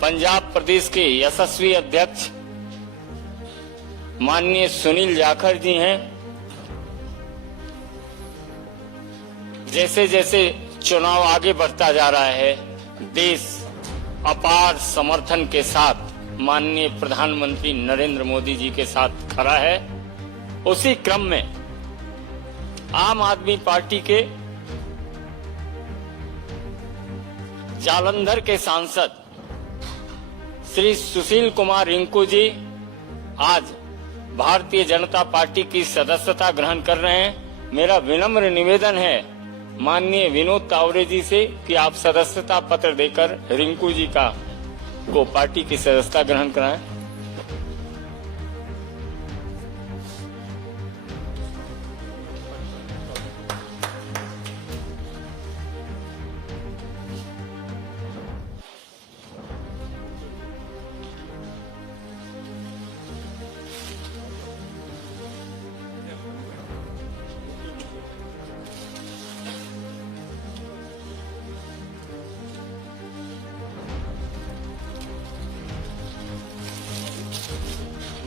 पंजाब प्रदेश के यशस्वी अध्यक्ष माननीय सुनील जाखड़ जी हैं। जैसे जैसे चुनाव आगे बढ़ता जा रहा है, देश अपार समर्थन के साथ माननीय प्रधानमंत्री नरेंद्र मोदी जी के साथ खड़ा है। उसी क्रम में आम आदमी पार्टी के जालंधर के सांसद श्री सुशील कुमार रिंकू जी आज भारतीय जनता पार्टी की सदस्यता ग्रहण कर रहे हैं। मेरा विनम्र निवेदन है माननीय विनोद तावरे जी से कि आप सदस्यता पत्र देकर रिंकू जी को पार्टी की सदस्यता ग्रहण कराएं।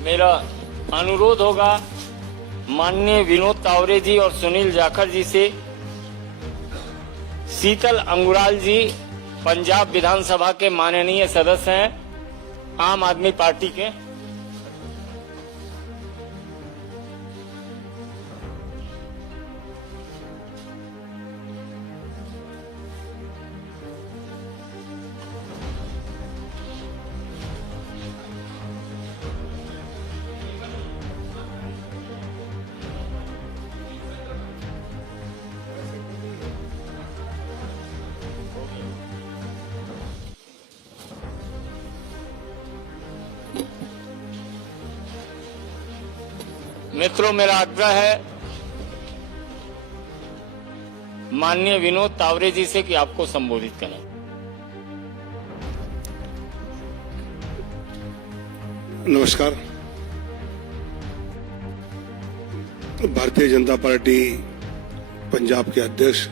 मेरा अनुरोध होगा माननीय विनोद तावरे जी और सुनील जाखड़ जी से, शीतल अंगुराल जी पंजाब विधानसभा के माननीय सदस्य हैं आम आदमी पार्टी के। मित्रों, मेरा आग्रह है माननीय विनोद तावरे जी से कि आपको संबोधित करें। नमस्कार। भारतीय जनता पार्टी पंजाब के अध्यक्ष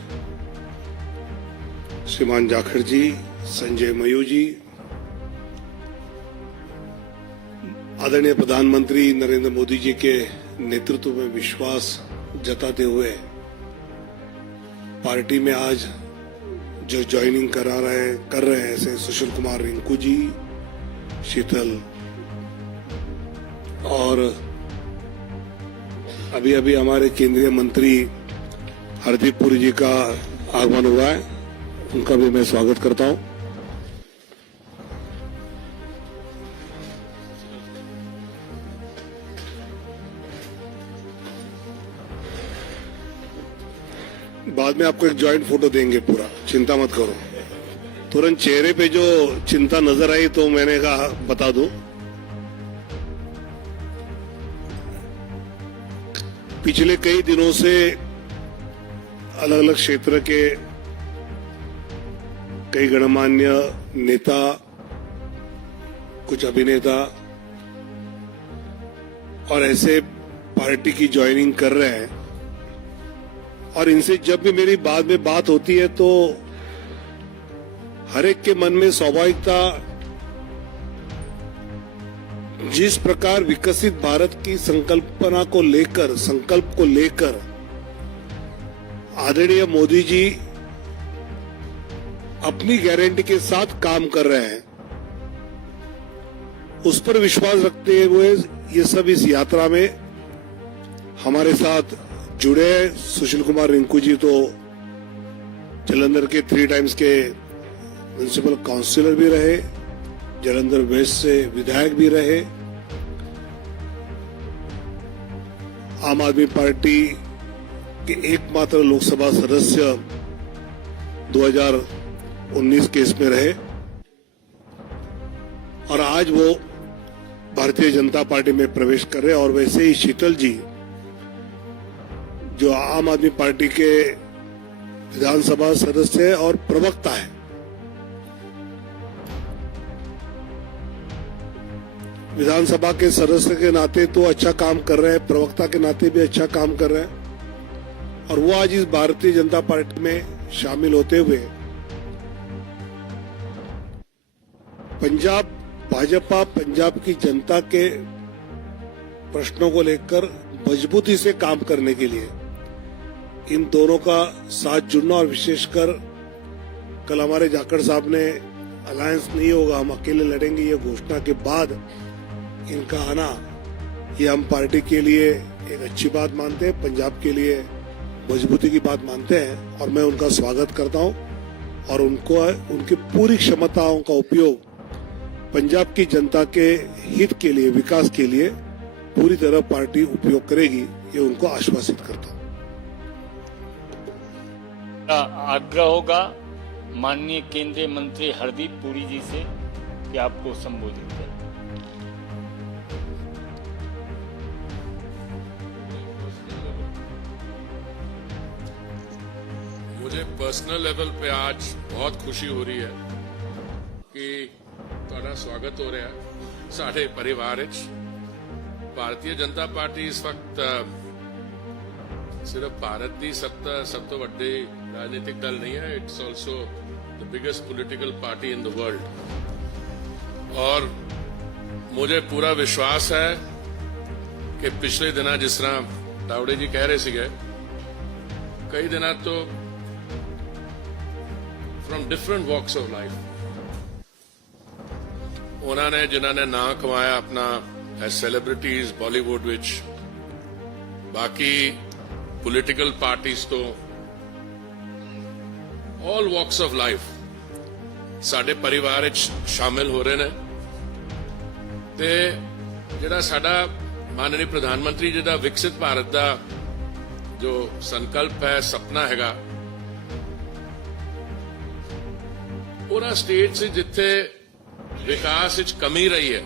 श्रीमान जाखड़ जी, संजय मयूर जी, आदरणीय प्रधानमंत्री नरेंद्र मोदी जी के नेतृत्व में विश्वास जताते हुए पार्टी में आज जो ज्वाइनिंग कर रहे हैं ऐसे सुशील कुमार रिंकू जी, शीतल, और अभी अभी हमारे केंद्रीय मंत्री हरदीप पुरी जी का आगमन हुआ है, उनका भी मैं स्वागत करता हूं। बाद में आपको एक जॉइंट फोटो देंगे, पूरा चिंता मत करो। तुरंत चेहरे पे जो चिंता नजर आई तो मैंने कहा बता दो। पिछले कई दिनों से अलग अलग क्षेत्र के कई गणमान्य नेता, कुछ अभिनेता और ऐसे पार्टी की ज्वाइनिंग कर रहे हैं, और इनसे जब भी मेरी बाद में बात होती है तो हर एक के मन में स्वाभाविकता जिस प्रकार विकसित भारत की संकल्प को लेकर आदरणीय मोदी जी अपनी गारंटी के साथ काम कर रहे हैं, उस पर विश्वास रखते हुए ये सब इस यात्रा में हमारे साथ जुड़े। सुशील कुमार रिंकू जी तो जालंधर के 3 टाइम्स के म्युनिसिपल काउंसिलर भी रहे, जालंधर वेस्ट से विधायक भी रहे, आम आदमी पार्टी के एकमात्र लोकसभा सदस्य 2019 के इसमें रहे, और आज वो भारतीय जनता पार्टी में प्रवेश कर रहे हैं। और वैसे ही शीतल जी जो आम आदमी पार्टी के विधानसभा सदस्य है और प्रवक्ता है, विधानसभा के सदस्य के नाते तो अच्छा काम कर रहे हैं, प्रवक्ता के नाते भी अच्छा काम कर रहे हैं, और वो आज इस भारतीय जनता पार्टी में शामिल होते हुए पंजाब भाजपा पंजाब की जनता के प्रश्नों को लेकर मजबूती से काम करने के लिए इन दोनों का साथ जुड़ना और विशेषकर कल हमारे जाखड़ साहब ने अलायंस नहीं होगा, हम अकेले लड़ेंगे, ये घोषणा के बाद इनका आना, ये हम पार्टी के लिए एक अच्छी बात मानते हैं, पंजाब के लिए मजबूती की बात मानते हैं और मैं उनका स्वागत करता हूं और उनको उनकी पूरी क्षमताओं का उपयोग पंजाब की जनता के हित के लिए, विकास के लिए पूरी तरह पार्टी उपयोग करेगी, ये उनको आश्वासित करता हूं। आग्रह होगा माननीय केंद्रीय मंत्री हरदीप पुरी जी से कि आपको संबोधित करें। मुझे पर्सनल लेवल पे आज बहुत खुशी हो रही है कि ਤੁਹਾਡਾ ਸਵਾਗਤ ਹੋ ਰਿਹਾ ਹੈ ਸਾਡੇ ਪਰਿਵਾਰ ਵਿੱਚ। ਭਾਰਤੀ ਜਨਤਾ ਪਾਰਟੀ ਇਸ ਵਕਤ ਸਿਰਫ ਭਾਰਤ ਦੀ ਸਭ ਤੋਂ ਵੱਡੀ ਰਾਜਨੀਤਿਕ ਦਲ ਨਹੀਂ ਹੈ, it's also the biggest political party in the world. और मुझे पूरा विश्वास है कि पिछले दिना जिस तरह तावड़े जी कह रहे सीगे, कई दिना तो from different walks of life उन्होंने जिन्होंने ना कमाया अपना एज सेलिब्रिटीज बॉलीवुड विच, बाकी पॉलिटिकल पार्टीज तो ऑल वॉक्स ऑफ लाइफ साडे परिवार विच शामिल हो रहे ने ते जिहड़ा साडा माननीय प्रधानमंत्री जी दा विकसित भारत दा जो संकल्प है, सपना हैगा, पूरा स्टेट से जिथे विकास विच कमी रही है,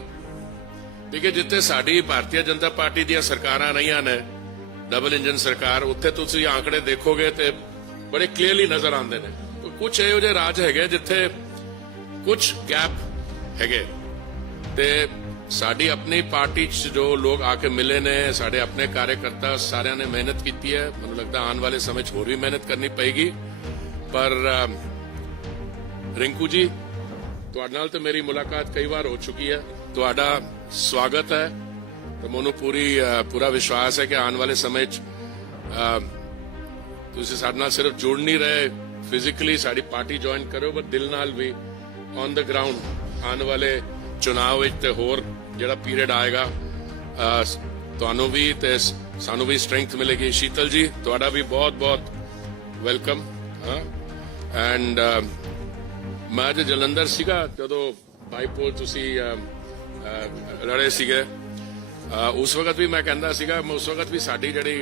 ठीक है, जिथे साडी भारतीय जनता पार्टी दी सरकारां रहियां ने डबल इंजन सरकार, उत्थे तुसीं आंकड़े देखोगे ते बड़े क्लीयरली नजर आते हैं। तो कुछ इहो जिहे राज है जिथे कुछ गैप है, ते साडी अपनी पार्टी च जो लोग आके मिले ने, साडे अपने कार्यकर्ता सारियां ने मेहनत की है। मैनूं लगदा आने वाले समय होर भी मेहनत करनी पेगी। पर रिंकू जी, तुहाडे नाल तो मेरी मुलाकात कई बार हो चुकी है, तुहाडा स्वागत है। तो मैनूं पूरा विश्वास है कि आने वाले समय तुसीं साडे नाल सिर्फ जुड़ नहीं रहे फिजिकली साडी पार्टी ज्वाइन करो, पर दिल नाल भी ऑन द ग्राउंड आने वाले चुनाव विच ते होर जिहड़ा पीरियड आएगा तुहानूं भी ते सानूं भी स्ट्रेंथ मिलेगी। शीतल जी, तुहाडा भी बहुत बहुत वेलकम। एंड मैं अज जलंधर सीगा जदों बाईपोल तुसीं लड़े सीगे, उस वक्त भी मैं कहंदा सीगा, उस वक्त भी साडी जिहड़ी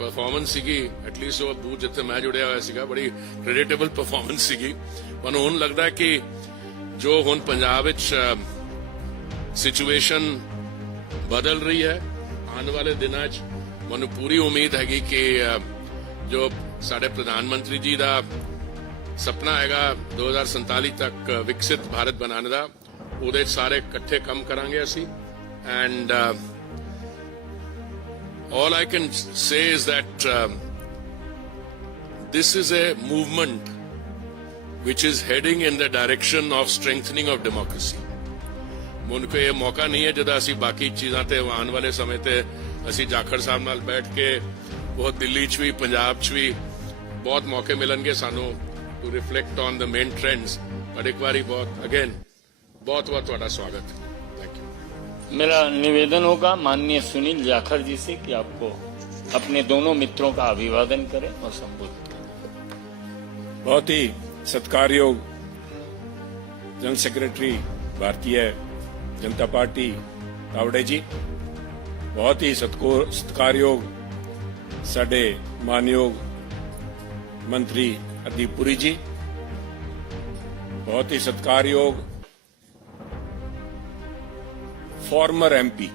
परफॉर्मेंस सीगी, एटलीस्ट वो बूथ जिथे मैं जुड़िया होया सीगा, बड़ी क्रेडिटेबल परफॉर्मेंस सीगी। मैनूं हुण लगदा है कि जो हुण पंजाब विच सिचुएशन बदल रही है, आने वाले दिनों मैनूं पूरी उम्मीद हैगी कि जो साडे प्रधानमंत्री जी दा सपना हैगा 2047 तक विकसित भारत बनाने दा, उहदे सारे इकट्ठे काम करांगे असीं। And all I can say is that this is a movement which is heading in the direction of strengthening of democracy. मुनको ये मौका नहीं है जदा असी बाकी चीज़ां ते आने वाले समय ते असी जाखड़ साहब नाल बैठ के बहुत दिल्ली च भी पंजाब च भी बहुत मौके मिलणगे सानू to reflect on the main trends. पर एक बारी बहुत अगेन बहुत बहुत तुहाडा स्वागत। Thank you. मेरा निवेदन होगा माननीय सुनील जाखड़ जी से कि आपको अपने दोनों मित्रों का अभिवादन करें और संबोधित करें। बहुत ही सत्कारयोग general secretary Bharatiya Janata party Tawde जी, बहुत ही सत्कारयोग साडे मानयोग मंत्री हरदीप पुरी जी, बहुत ही सत्कारयोग फॉर्मर एमपी।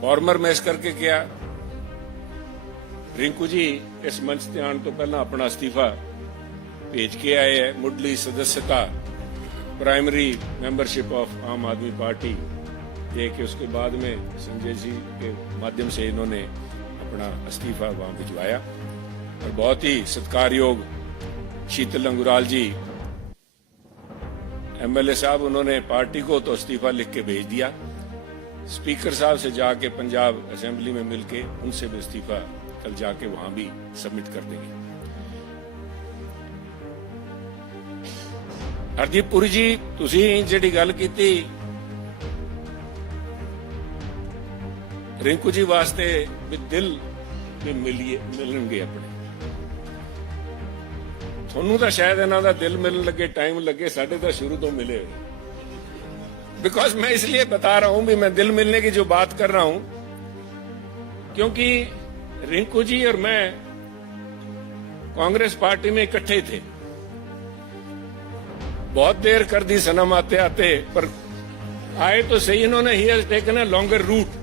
फॉर्मर में इस करके क्या, रिंकू जी इस मंच ते आने तो पहला अपना इस्तीफा भेज के आए हैं, मुढ़ली सदस्यता प्राइमरी मेंबरशिप ऑफ आम आदमी पार्टी दे के उसके बाद में संजय जी के माध्यम से इन्होंने अपना इस्तीफा वहां भिजवाया। और बहुत ही सत्कारयोग शीतल लंगुराल जी एमएलए साहब उन्होंने पार्टी को तो इस्तीफा लिख के भेज दिया, स्पीकर साहब से जाके पंजाब असेंबली में मिलके उनसे भी इस्तीफा कल जाके वहां भी सबमिट कर देंगे। हरदीप पुरी जी, तुसी जिहड़ी गल कीती रिंकू जी वास्ते भी दिल भी मिलणगे अपने, ਤੁਹਾਨੂੰ ਤਾਂ शायद इन्हों का दिल मिलन लगे टाइम लगे, साढ़े तो शुरू तो मिले हुए। बिकॉज मैं इसलिए बता रहा हूं भी मैं दिल मिलने की जो बात कर रहा हूं, क्योंकि रिंकू जी और मैं कांग्रेस पार्टी में इकट्ठे थे, बहुत देर कर दी सनम आते आते, पर आए तो सही इन्होंने he has taken a longer route,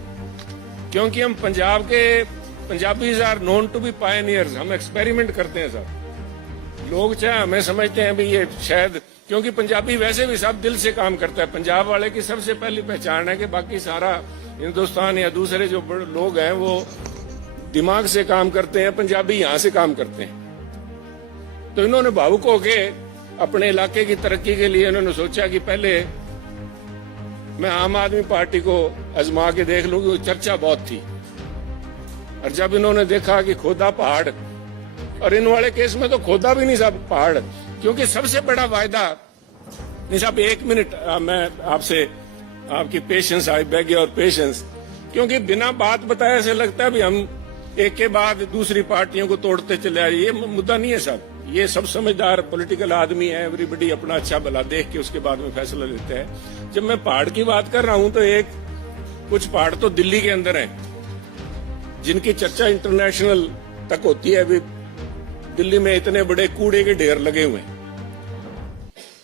क्योंकि हम पंजाब के Punjabis are known to be pioneers, हम एक्सपेरिमेंट करते हैं सब। लोग चाहे हमें समझते हैं भी ये शायद, क्योंकि पंजाबी वैसे भी सब दिल से काम करता है। पंजाब वाले की सबसे पहली पहचान है कि बाकी सारा हिंदुस्तान या दूसरे जो लोग हैं वो दिमाग से काम करते हैं, पंजाबी यहां से काम करते हैं। तो इन्होंने भावुक होके अपने इलाके की तरक्की के लिए इन्होंने सोचा कि पहले मैं आम आदमी पार्टी को आजमा के देख लूं, कि चर्चा बहुत थी। और जब इन्होंने देखा कि खोदा पहाड़, और इन वाले केस में तो खोदा भी नहीं साहब पहाड़, क्योंकि सबसे बड़ा वायदा नहीं साहब, 1 मिनट मैं आपसे आपकी patience, I beg your patience, क्योंकि बिना बात बताए ऐसे लगता है भी हम एक के बाद दूसरी पार्टियों को तोड़ते चले आए। ये मुद्दा नहीं है साहब, ये सब समझदार पॉलिटिकल आदमी है, एवरीबडी अपना अच्छा भला देख के उसके बाद में फैसला लेते हैं। जब मैं पहाड़ की बात कर रहा हूं तो कुछ पहाड़ तो दिल्ली के अंदर हैं, जिनकी चर्चा इंटरनेशनल तक होती है। अभी दिल्ली में इतने बड़े कूड़े के ढेर लगे हुए हैं,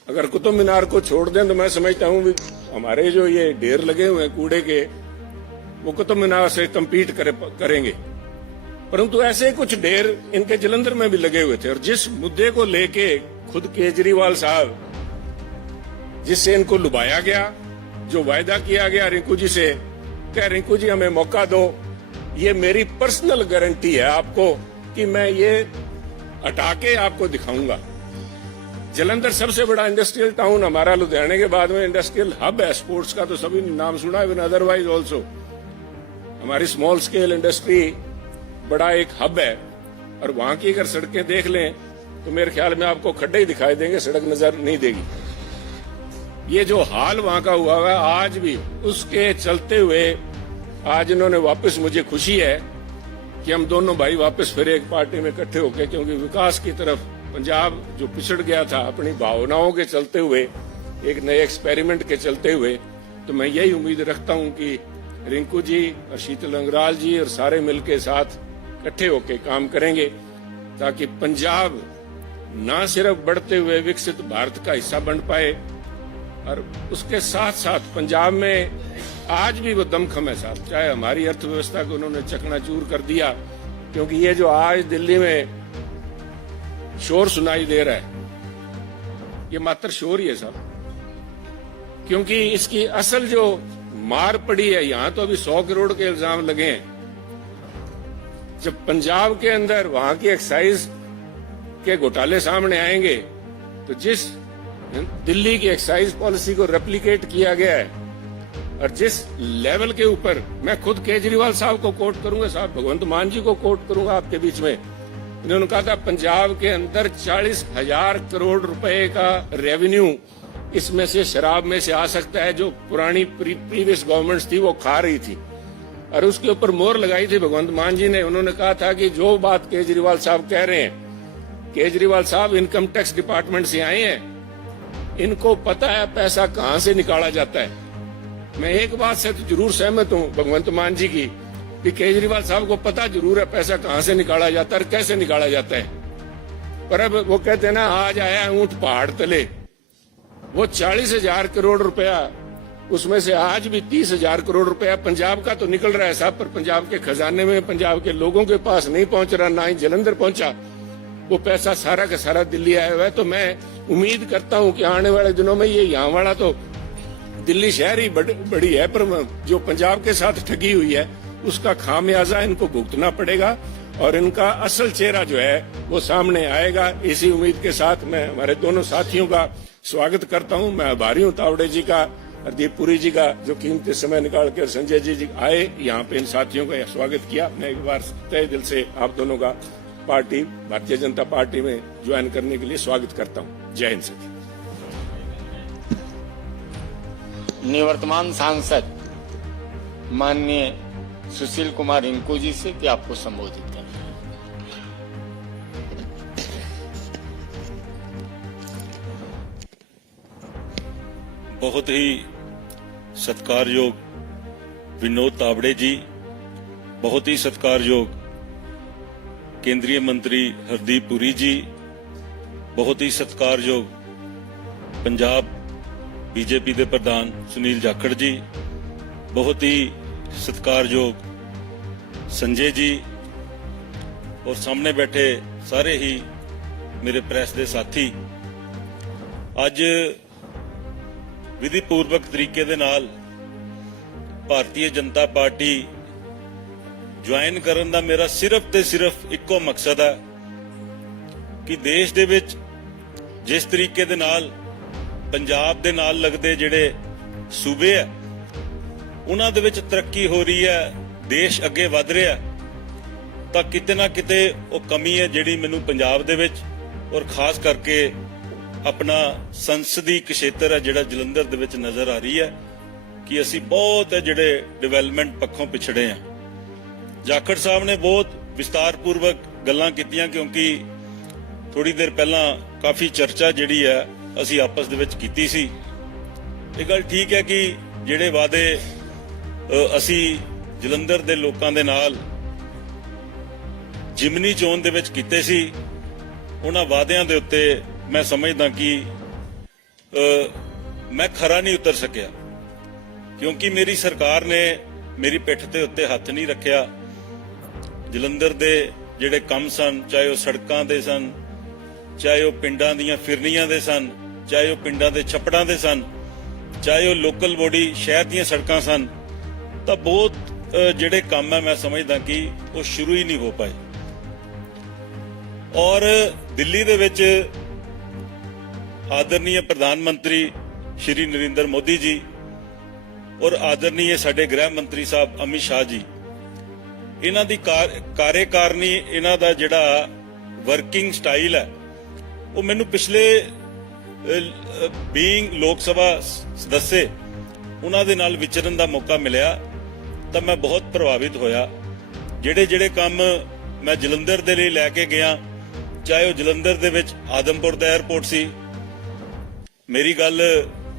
अगर कुतुब मीनार को छोड़ दें तो मैं समझता हूं भी हमारे जो ये ढेर लगे हुए हैं कूड़े के, वो कुतुब मीनार से कम्पीट करेंगे। परंतु ऐसे कुछ ढेर इनके जलंधर में भी लगे हुए थे। और जिस मुद्दे को लेके खुद केजरीवाल साहब, जिससे इनको लुभाया गया, जो वायदा किया गया रिंकू जी से, क्या रिंकू जी हमें मौका दो, ये मेरी पर्सनल गारंटी है आपको कि मैं ये हटा के आपको दिखाऊंगा। जलंधर सबसे बड़ा इंडस्ट्रियल टाउन हमारा, लुधियाने के बाद में इंडस्ट्रियल हब है, स्पोर्ट्स का तो सभी नाम सुना है, अदरवाइज ऑल्सो हमारी स्मॉल स्केल इंडस्ट्री बड़ा एक हब है। और वहां की अगर सड़कें देख लें तो मेरे ख्याल में आपको खड्डे ही दिखाई देंगे, सड़क नजर नहीं देगी। ये जो हाल वहां का हुआ है आज भी, उसके चलते हुए आज इन्होंने वापस, मुझे खुशी है कि हम दोनों भाई वापस फिर एक पार्टी में इकट्ठे होके, क्योंकि विकास की तरफ पंजाब जो पिछड़ गया था अपनी भावनाओं के चलते हुए, एक नए एक्सपेरिमेंट के चलते हुए, तो मैं यही उम्मीद रखता हूं कि रिंकू जी और शीतल अंगराल जी और सारे मिलके साथ इकट्ठे होके काम करेंगे, ताकि पंजाब न सिर्फ बढ़ते हुए विकसित भारत का हिस्सा बन पाए, और उसके साथ साथ पंजाब में आज भी वो दमखम है साहब, चाहे हमारी अर्थव्यवस्था को उन्होंने चकनाचूर कर दिया। क्योंकि ये जो आज दिल्ली में शोर सुनाई दे रहा है, ये मात्र शोर ही है साहब, क्योंकि इसकी असल जो मार पड़ी है, यहां तो अभी 100 करोड़ के इल्जाम लगे हैं। जब पंजाब के अंदर वहां की एक्साइज के घोटाले सामने आएंगे, तो जिस दिल्ली की एक्साइज पॉलिसी को रेप्लिकेट किया गया है, और जिस लेवल के ऊपर, मैं खुद केजरीवाल साहब को कोट करूंगा साहब, भगवंत मान जी को कोट करूंगा आपके बीच में, इन्होंने कहा था पंजाब के अंदर 40,000 करोड़ रुपए का रेवेन्यू इसमें से शराब में से आ सकता है, जो पुरानी प्रीवियस गवर्नमेंट्स थी वो खा रही थी। और उसके ऊपर मोहर लगाई थी भगवंत मान जी ने। उन्होंने कहा था कि जो बात केजरीवाल साहब कह रहे हैं, केजरीवाल साहब इनकम टैक्स डिपार्टमेंट से आए हैं, इनको पता है पैसा कहां से निकाला जाता है। मैं एक बात से तो जरूर सहमत हूं भगवंत मान जी की, कि केजरीवाल साहब को पता जरूर है पैसा कहां से निकाला जाता है और कैसे निकाला जाता है। पर अब वो कहते हैं ना, आज आया ऊंट पहाड़ तले, वो 40,000 करोड़ रुपया, उसमें से आज भी 30,000 करोड़ रुपया पंजाब का तो निकल रहा है साहब, पर पंजाब के खजाने में, पंजाब के लोगों के पास नहीं पहुंच रहा, ना ही जलंधर पहुंचा। वो पैसा सारा का सारा दिल्ली आया हुआ है। तो मैं उम्मीद करता हूं कि आने वाले दिनों में ये यहाँ वाला तो दिल्ली शहर ही बड़ी है, पर जो पंजाब के साथ ठगी हुई है उसका खामियाजा इनको भुगतना पड़ेगा। और इनका असल चेहरा जो है वो सामने आएगा। इसी उम्मीद के साथ मैं हमारे दोनों साथियों का स्वागत करता हूं। मैं आभारी हूं तावड़े जी का, हरदीप पुरी जी का, जो कीमती समय निकाल कर संजय जी आए यहाँ पे इन साथियों का स्वागत किया। मैं एक बार तहे दिल से आप दोनों का पार्टी भारतीय जनता पार्टी में ज्वाइन करने के लिए स्वागत करता हूँ। जय हिंद सर। निवर्तमान सांसद माननीय सुशील कुमार रिंकू जी से कि आपको संबोधित करें। बहुत ही सत्कारयोग विनोद तावड़े जी, बहुत ही सत्कारयोग केंद्रीय मंत्री हरदीप पुरी जी, बहुत ही सत्कारयोग पंजाब बीजेपी के प्रधान सुनील जाखड़ जी, बहुत ही सत्कारयोग संजय जी और सामने बैठे सारे ही मेरे प्रेस के साथी। अज विधिपूर्वक तरीके दे नाल भारतीय जनता पार्टी ज्वाइन करन दा मेरा सिर्फ ते सिर्फ इक्को मकसद है कि देश दे विच जिस तरीके दे नाल पंजाब दे नाल लगदे जिहड़े सूबे है उन्हां दे विच तरक्की हो रही है, देश अगे वध रहा है, तां किते ना किते वो कमी है जिहड़ी मैनूं पंजाब दे विच और खास करके अपना संसदी क्षेत्र है जिहड़ा जलंधर दे विच नजर आ रही है कि असी बहुत है जिहड़े डिवेलपमेंट पक्षों पिछड़े हैं। जाखड़ साहब ने बहुत विस्तारपूर्वक गल्लां कीतियां क्योंकि थोड़ी देर पहला काफी चर्चा जिहड़ी है असी आपस दे विच कीती सी। ये गल ठीक है कि जिहड़े वादे असी जलंधर दे लोकां दे नाल जिमनी चोण दे विच कीते सी, उन्हां वादियां दे उत्ते मैं समझदा कि मैं खरा नहीं उतर सकिया क्योंकि मेरी सरकार ने मेरी पिठ ते उत्ते हथ नहीं रखिया। जलंधर दे जिहड़े काम सन, चाहे वो सड़कां दे सन, चाहे वो पिंडां दीयां फिरनियां दे सन, चाहे वो पिंडां दे छप्पड़ां दे सन, चाहे वो लोकल बॉडी शहर दीयां सड़कां सन, तां बहुत जिहड़े काम है मैं समझदा कि वो शुरू ही नहीं हो पाए। और दिल्ली दे विच आदरणीय प्रधानमंत्री श्री नरेंद्र मोदी जी और आदरणीय साडे गृह मंत्री साहब अमित शाह जी, इन्हां दी कार्यकारिणी, इन्हां दा जिहड़ा वर्किंग स्टाइल है वो मैनूं पिछले बीइंग लोक सभा सदस्य उन्हां दे नाल विचरण दा मौका मिलिया तां मैं बहुत प्रभावित होया। जिहड़े जिहड़े काम मैं जलंधर दे लई लैके गया, चाहे वो जलंधर दे विच आदमपुर दा एयरपोर्ट सी, मेरी गल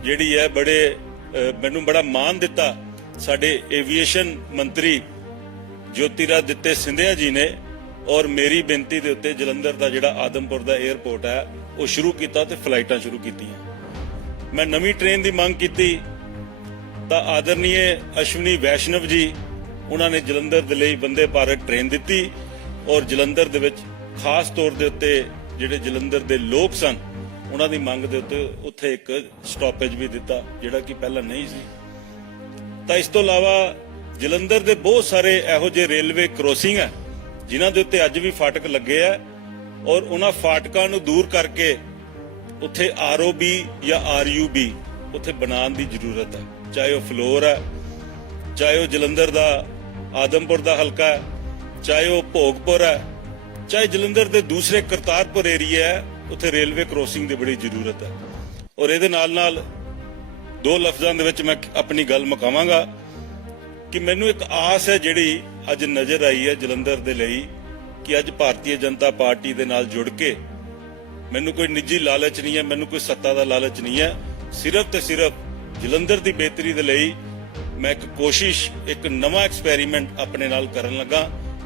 जिहड़ी है बड़े मैनूं बड़ा मान दिता साडे एविएशन मंत्री ज्योतिरादित्य सिंधिया जी ने, और मेरी बेनती दे उत्ते जलंधर दा जिहड़ा आदमपुर दा एयरपोर्ट है वो शुरू कीता ते फ्लाइटां शुरू कीतियां। मैं नवीं ट्रेन दी मांग कीती तां आदरणीय अश्विनी वैष्णव जी उन्होंने जलंधर दे लई वंदे भारत ट्रेन दित्ती और जलंधर दे विच खास तौर दे उत्ते जिहड़े जलंधर दे लोक सन उन्हां दी मंग दे उत्ते उत्थे एक स्टॉपेज भी दिता जिहड़ा कि पहला नहीं सी। तां इस तों इलावा जलंधर दे बहुत सारे इहो जिहे रेलवे क्रॉसिंग है जिन्हां दे उत्ते अज भी फाटक लगे है और उन्हां फाटकां नूं दूर करके उत्थे ROB या RUB उत्थे बनाउण दी जरूरत है। चाहे वो फ्लोर है, चाहे वो जलंधर दा आदमपुर दा हलका है, चाहे वो भोगपुर है, चाहे जलंधर दे दूसरे करतारपुर एरिया है, उत्थे रेलवे क्रॉसिंग की बड़ी जरूरत है। और इहदे नाल नाल दो लफ्जां दे विच मैं अपनी गल मुकावांगा कि मैनूं एक आस है जिहड़ी अज नजर आई है जलंधर दे लई कि अज भारतीय जनता पार्टी दे नाल जुड़ के, मैनूं कोई निजी लालच नहीं है, मैनूं कोई सत्ता दा लालच नहीं है, सिर्फ ते सिर्फ जलंधर दी बेहतरी दे लई मैं एक कोशिश, एक नवा एक्सपेरीमेंट अपने नाल करन लगा।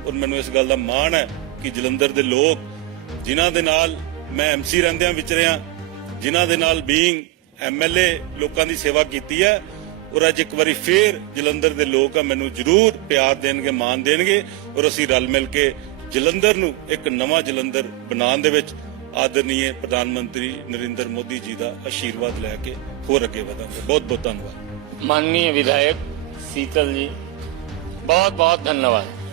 और मैनूं इस गल दा माण है कि जलंधर दे लोग जिन्हां दे नाल मैं MC रहिंदियां विचरिया, जिन्हां दे नाल बीइंग MLA लोकां दी सेवा कीती है, और अज एक बारी फिर जलंधर दे लोग मैनूं जरूर प्यार देणगे, मान देणगे और असीं रल मिल के जलंधर नूं एक नवा जलंधर बनाउण दे विच आदरणीय प्रधानमंत्री नरेंद्र मोदी जी का आशीर्वाद लैके होर अगे वधांगे। बहुत बहुत धन्यवाद। माननीय विधायक शीतल जी, बहुत बहुत धन्यवाद।